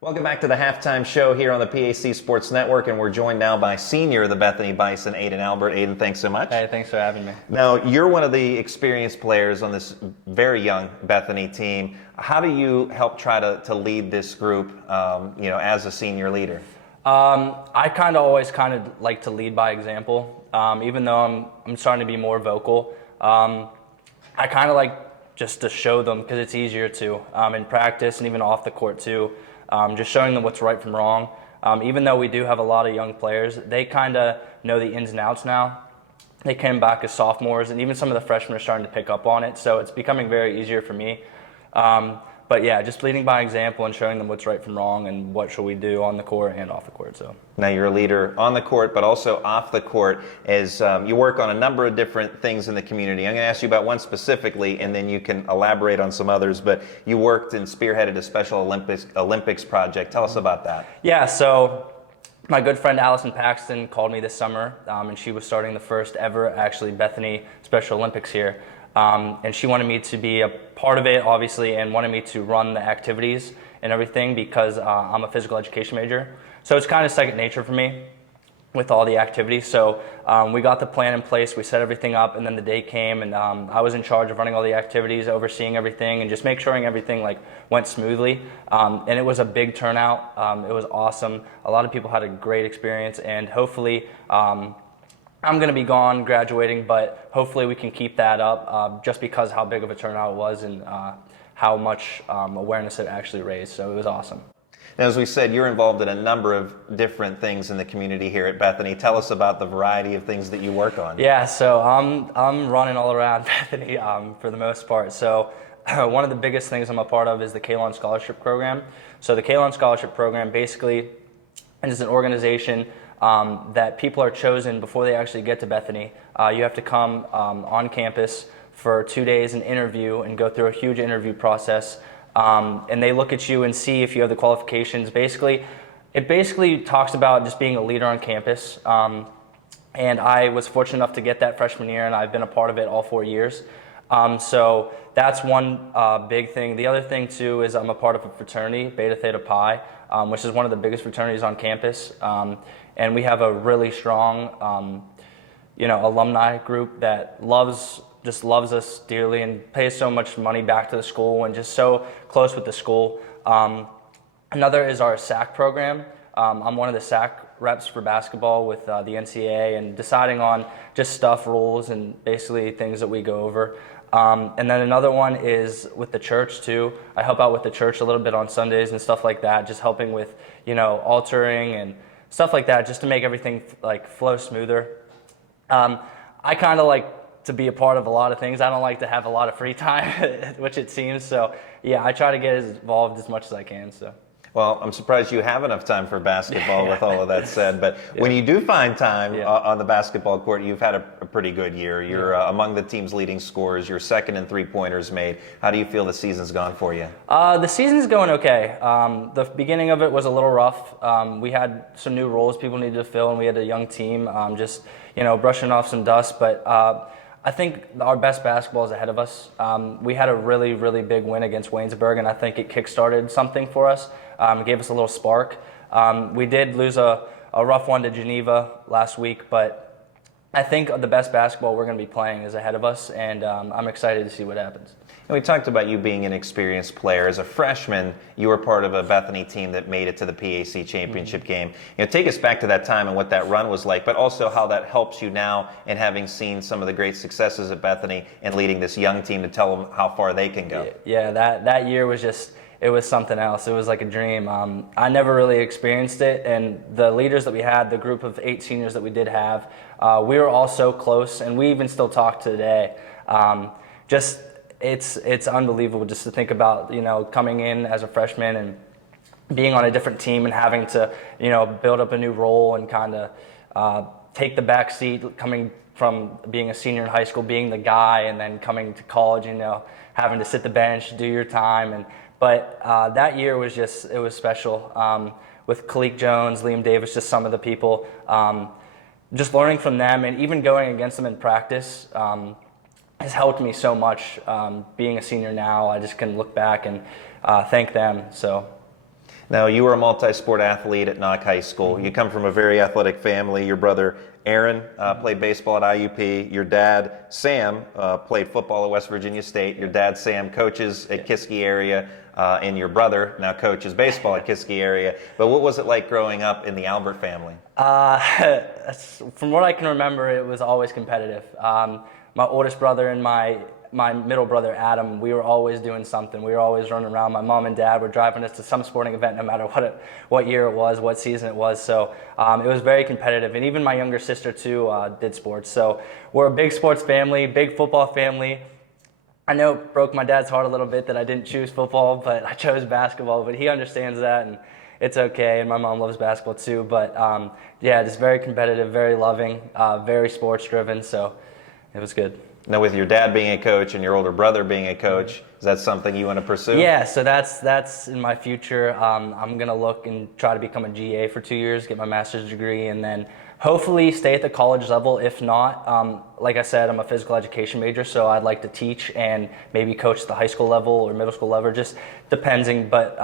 Welcome back to the halftime show here on the PAC Sports Network, and we're joined now by senior of the Bethany Bison, Aiden Albert. Aiden, thanks so much. Hey, thanks for having me. Now, you're one of the experienced players on this very young Bethany team. How do you help try to lead this group, as a senior leader? I always like to lead by example. Even though I'm starting to be more vocal, I like just to show them, because it's easier to in practice and even off the court too. Just showing them what's right from wrong. Even though we do have a lot of young players, they kind of know the ins and outs now. They came back as sophomores, and even some of the freshmen are starting to pick up on it, so it's becoming very easier for me. But yeah, just leading by example and showing them what's right from wrong and what should we do on the court and off the court. So now you're a leader on the court, but also off the court as you work on a number of different things in the community. I'm going to ask you about one specifically, and then you can elaborate on some others. But you worked and spearheaded a Special Olympics project. Tell us about that. Yeah, so my good friend Allison Paxton called me this summer, and she was starting the first ever, actually, Bethany Special Olympics here. And she wanted me to be a part of it, obviously, and wanted me to run the activities and everything because I'm a physical education major. So it's kind of second nature for me with all the activities. So we got the plan in place, we set everything up, and then the day came, and I was in charge of running all the activities, overseeing everything, and just make sure everything went smoothly. And it was a big turnout. It was awesome. A lot of people had a great experience, and hopefully I'm going to be gone, graduating, but hopefully we can keep that up just because how big of a turnout it was and how much awareness it actually raised. So it was awesome. Now, as we said, you're involved in a number of different things in the community here at Bethany. Tell us about the variety of things that you work on. Yeah, so I'm running all around Bethany for the most part. So one of the biggest things I'm a part of is the Kalon Scholarship Program. So the Kalon Scholarship Program basically is an organization that people are chosen before they actually get to Bethany. You have to come on campus for 2 days and interview and go through a huge interview process. And they look at you and see if you have the qualifications. It basically talks about just being a leader on campus. And I was fortunate enough to get that freshman year, and I've been a part of it all 4 years. So that's one big thing. The other thing too is I'm a part of a fraternity, Beta Theta Pi, which is one of the biggest fraternities on campus. And we have a really strong, alumni group that loves us dearly and pays so much money back to the school and just so close with the school. Another is our SAC program. I'm one of the SAC reps for basketball with the NCAA and deciding on just stuff, rules, and basically things that we go over. And then another one is with the church too. I help out with the church a little bit on Sundays and stuff like that, just helping with, altering and stuff like that, just to make everything flow smoother. I kind of like to be a part of a lot of things. I don't like to have a lot of free time, which it seems. So yeah, I try to get involved as much as I can. So. Well, I'm surprised you have enough time for basketball with all of that said, but when you do find time on the basketball court, you've had a pretty good year. You're among the team's leading scorers. You're second in three-pointers made. How do you feel the season's gone for you? The season's going okay. The beginning of it was a little rough. We had some new roles people needed to fill, and we had a young team just, brushing off some dust, but I think our best basketball is ahead of us. We had a really, really big win against Waynesburg, and I think it kick-started something for us. It gave us a little spark. We did lose a rough one to Geneva last week, but I think the best basketball we're going to be playing is ahead of us, and I'm excited to see what happens. And we talked about you being an experienced player. As a freshman, you were part of a Bethany team that made it to the PAC championship game. Take us back to that time and what that run was like, but also how that helps you now in having seen some of the great successes at Bethany and leading this young team to tell them how far they can go. Yeah, that year was just, it was something else. It was like a dream. I never really experienced it, and the leaders that we had, the group of 8 seniors that we did have, we were all so close, and we even still talk today. It's unbelievable just to think about, coming in as a freshman and being on a different team and having to, build up a new role and kind of take the back seat, coming from being a senior in high school, being the guy, and then coming to college, having to sit the bench, do your time. But that year was it was special. With Kalik Jones, Liam Davis, just some of the people, just learning from them and even going against them in practice has helped me so much. Being a senior now, I just can look back and thank them. So. Now, you were a multi-sport athlete at Knox High School. You come from a very athletic family. Your brother, Aaron, played baseball at IUP. Your dad, Sam, played football at West Virginia State. Your dad, Sam, coaches at Kiski area, and your brother now coaches baseball at Kiski area. But what was it like growing up in the Albert family? From what I can remember, it was always competitive. My oldest brother and my middle brother, Adam, we were always doing something. We were always running around. My mom and dad were driving us to some sporting event, no matter what year it was, what season it was. So it was very competitive. And even my younger sister, too, did sports. So we're a big sports family, big football family. I know it broke my dad's heart a little bit that I didn't choose football, but I chose basketball. But he understands that, and it's okay. And my mom loves basketball, too. But yeah, just very competitive, very loving, very sports-driven. So it was good. Now, with your dad being a coach and your older brother being a coach, is that something you want to pursue? Yeah, so that's in my future. I'm going to look and try to become a GA for 2 years, get my master's degree, and then hopefully stay at the college level. If not, like I said, I'm a physical education major, so I'd like to teach and maybe coach at the high school level or middle school level, just depending. But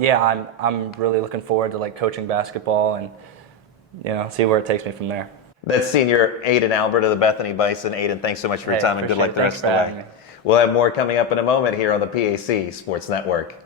yeah, I'm really looking forward to like coaching basketball and see where it takes me from there. That's senior Aiden Albert of the Bethany Bison. Aiden, thanks so much for your time and good luck the rest of the way. We'll have more coming up in a moment here on the PAC Sports Network.